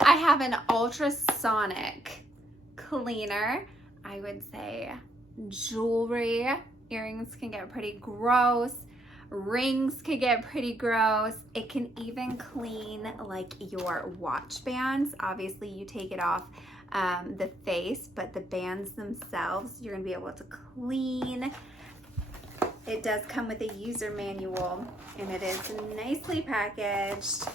I have an ultrasonic cleaner. I would say jewelry, earrings can get pretty gross. Rings can get pretty gross. It can even clean like your watch bands. Obviously you take it off the face, but the bands themselves, you're gonna be able to clean. It does come with a user manual and it is nicely packaged.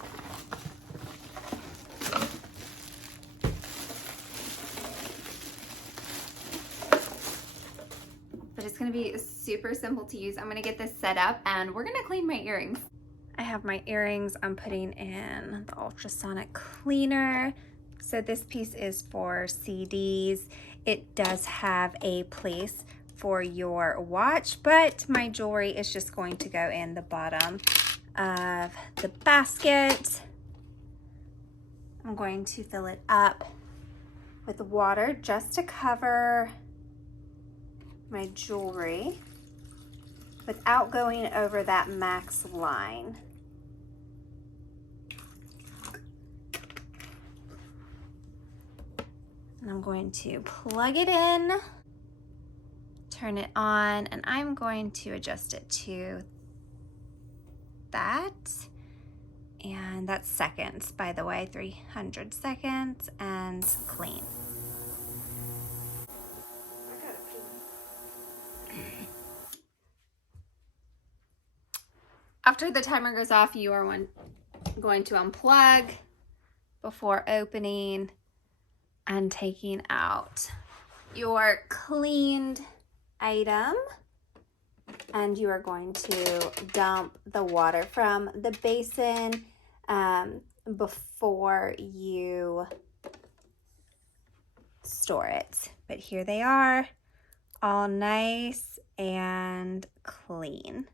But it's gonna be super simple to use. I'm gonna get this set up and we're gonna clean my earrings. I have my earrings. I'm putting in the ultrasonic cleaner. So this piece is for CDs. It does have a place for your watch, but my jewelry is just going to go in the bottom of the basket. I'm going to fill it up with water just to cover my jewelry without going over that max line. And I'm going to plug it in, turn it on, and I'm going to adjust it to that. And that's seconds, by the way, 300 seconds, and clean. After the timer goes off, you are going to unplug before opening and taking out your cleaned item. And you are going to dump the water from the basin before you store it. But here they are, all nice and clean.